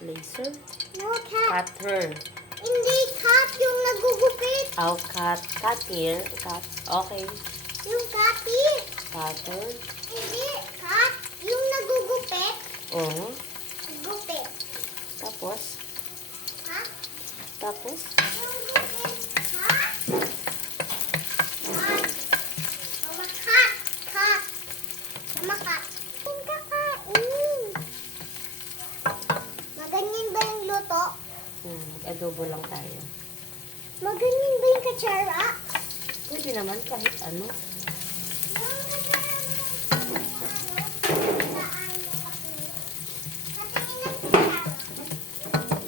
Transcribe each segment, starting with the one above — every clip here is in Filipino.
Laser? No, cat. Cutter. Hindi cat yung nagugupit. Oh, cutter. Cut. Okay. Yung kapit. Cutter. Hindi, cat. Yung nagugupit. Oo. Gupit. Tapos? Ha? Tapos? Yung gupit. Cat. Cat. Mama cat. Cat. Mama cat. Yung kakain. Maganyan ba yung luto? Adobo lang tayo. Maganyan ba yung katsara? Pwede naman kahit ano.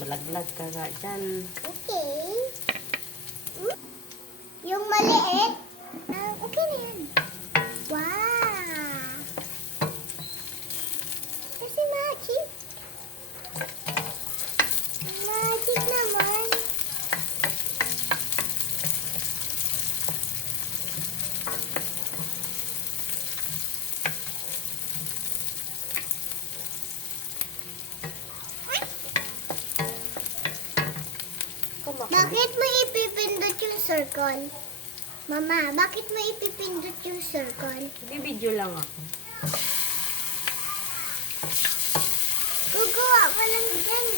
Malaglag ka nga dyan. Okay. Yung maliit, okay na yan. Wow! Kasi magic. Magic naman. Bakit mo ipipindot yung circle? Mama, bakit mo ipipindot yung circle? Bibidyo lang ako. Gugawa mo lang dyan.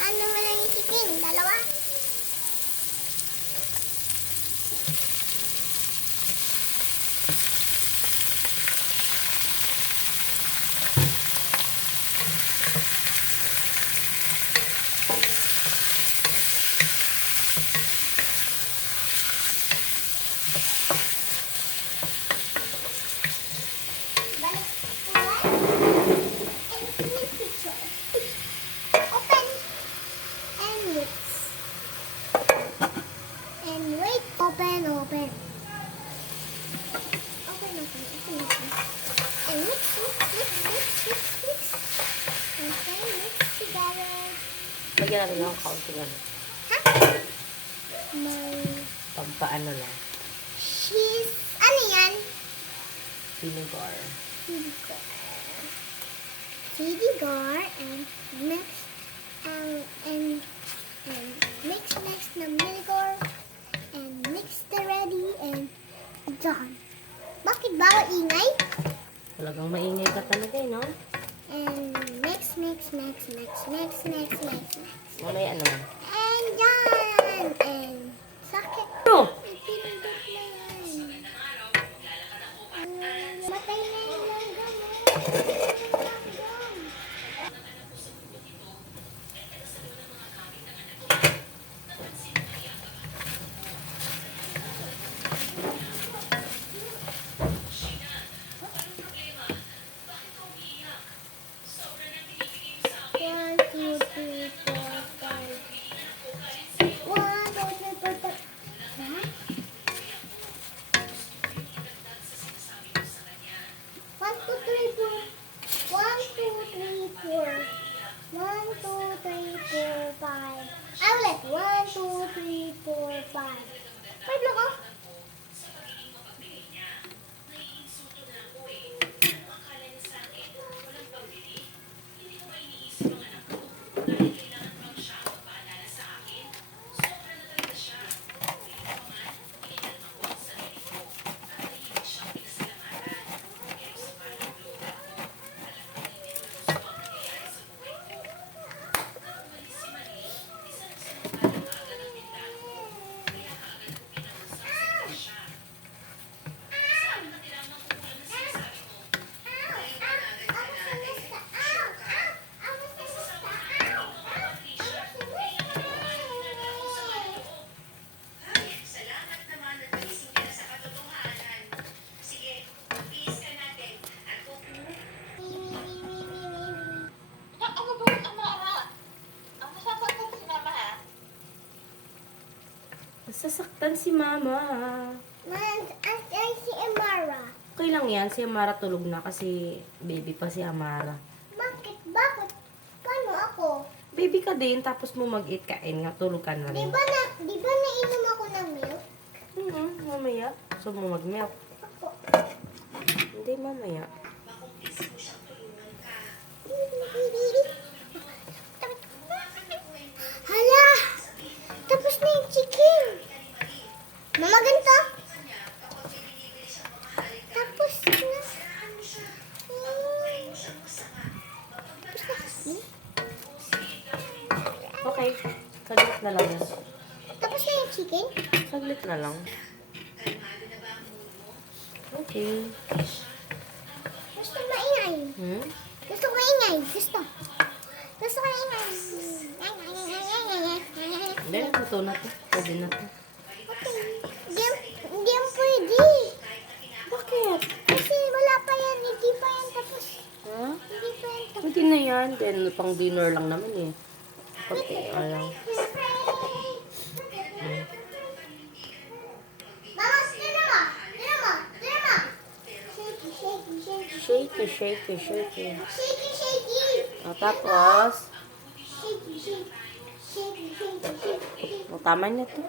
Ano mo lang yung chicken? Dalawa? Balik. Open and mix. And wait. Open. Open, open. And mix. Okay, mix together. Lagyan natin ng kaunting ano. Ha? May Pampaano lang. cheese. Ano yan? Vinegar. Vinegar and mix and mix na vinegar and mix the ready and done. Bakit ba ako ingay? Talagang maingay ka talaga eh, no? And mix. Mamaya ano. And done. And sakit. Ano? Ipinindot na yan. Matay na yung langgam. One, two, three, four, five. One, two, three, four, five. Huh? One, two, three, four. One, two, three, four. One, two, three, four, five. Ulit. One, two, three, four, five. Five lang oh. Nasasaktan si Mama. Ay, si Amara. Okay lang yan. Si Amara tulog na kasi baby pa si Amara. Bakit? Bakit? Paano ako? Baby ka din, tapos mo mag-eat kain nga. Tulog ka na Di rin. ba nainom ako ng milk? Mamaya. So mo mag-milk. Ako. Hindi, mamaya. Saglit na lang yan. Tapos na yung chicken? Saglit na lang. Okay. Gusto maingay. Hmm? Gusto ko maingay. Gusto. Gusto ko maingay. Hindi, luto na to. Pwede na to. Okay. Hindi yan pwede. Bakit? Kasi wala pa yan. Hindi pa yan tapos. Ha? Hindi pa yan tapos. Pwede na yan. Then, pang dinner lang naman eh. Okay, lang. Mama, tira mo. Tira mo. Tira mo. Shaky, shaky, shaky. Shaky, shaky, shaky. Shaky, shaky. Tapos, Shaky, shaky. Shaky, shaky, shaky. tama na to.